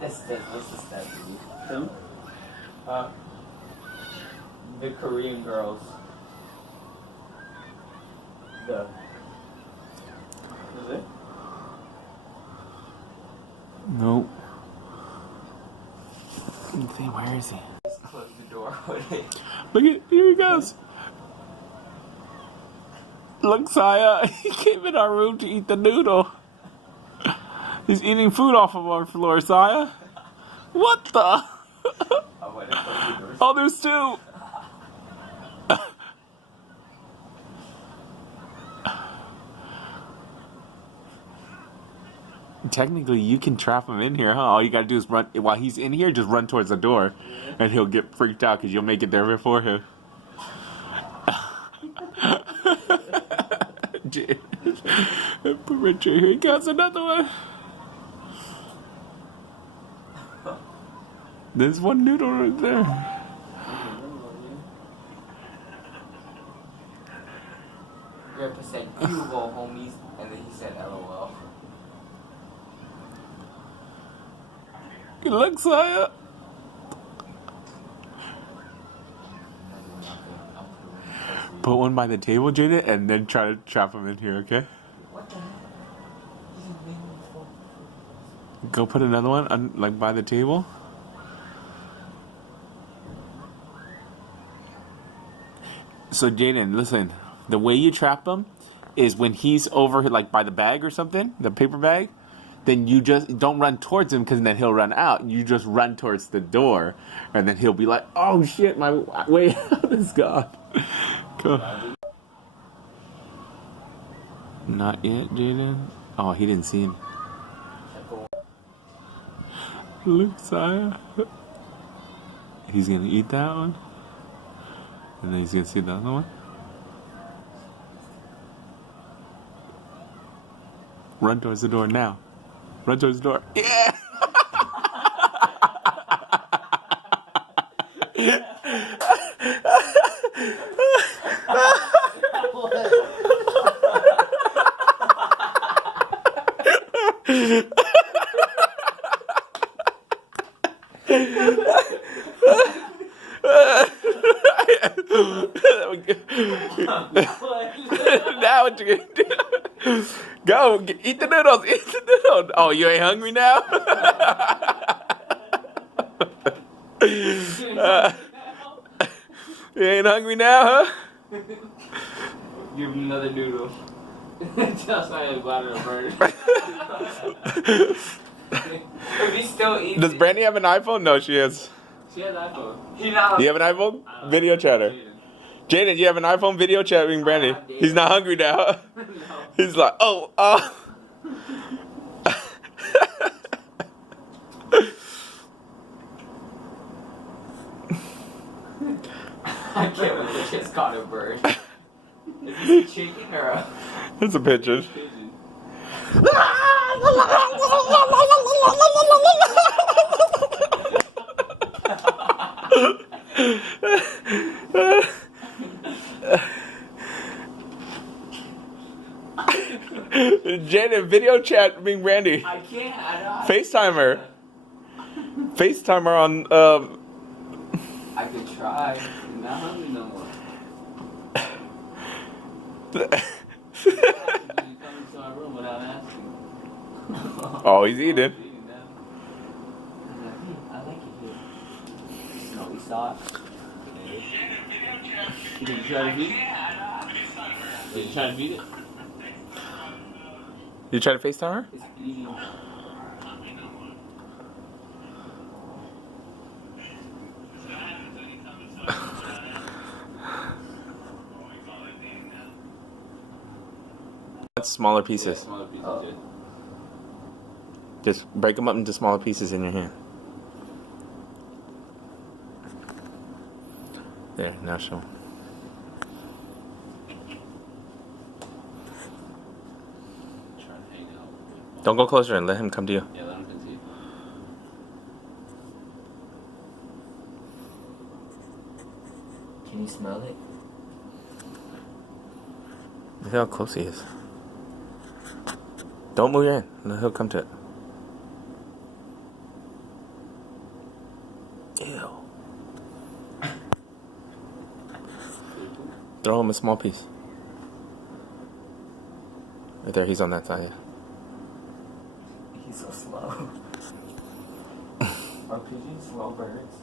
What's the step? Them? The Korean girls. Is it? Nope. Where is he? Just close the door. Look at, here he goes. Look, Saya, he came in our room to eat the noodle. He's eating food off of our floor, Saya. What the? Oh, there's two. Technically, you can trap him in here, huh? All you gotta do is run, while he's in here, just run towards the door. And he'll get freaked out because you'll make it there before him. Put Richard, here he comes, another one. There's one noodle right there. Grandpa said, "You go, homies," and then he said, "LOL." Good luck, Saya. Put one by the table, Jada, and then try to trap him in here, okay? What the heck? Go put another one, like, by the table. So, Jaden, listen. The way you trap him is when he's over, like, by the bag or something, the paper bag, then you just don't run towards him because then he'll run out. You just run towards the door, and then he'll be like, oh, shit, my way out is gone. Go. Not yet, Jaden. Oh, he didn't see him. Look, Saya. He's gonna eat that one. And then he's gonna see the other one. Run towards the door now. Run towards the door. Yeah! Now what you gonna do? Go, eat the noodles, eat the noodles. Oh, you ain't hungry now? You ain't hungry now, huh? Give him another noodle. Just like a bladder of bird. If he's still eating. Does Brandy have an iPhone? No, she has. She has an iPhone. Do you have an iPhone? Video chatter. Jaden, you have an iPhone video chatting Brandy. He's not hungry now. No. He's like, oh. I can't believe they just caught a bird. Is this a chicken or a... It's a pigeon. Jaden, video chat being Brandy. I can't. FaceTime her. FaceTime her on. I could try. I'm not hungry no more. You come into our room without asking. Oh, he's eating. I like it here. No, we saw it. Did you try to feed it? Did you try to feed it? You try to FaceTime her? It's eating. Smaller pieces. Yeah, smaller pieces, yeah. Just break them up into smaller pieces in your hand. There, now show. Don't go closer and let him come to you. Yeah, let him come to you. Can you smell it? Look how close he is. Don't move your hand. He'll come to it. Ew. Throw him a small piece. Right there, he's on that side. He's so slow. Are pigeons slow birds?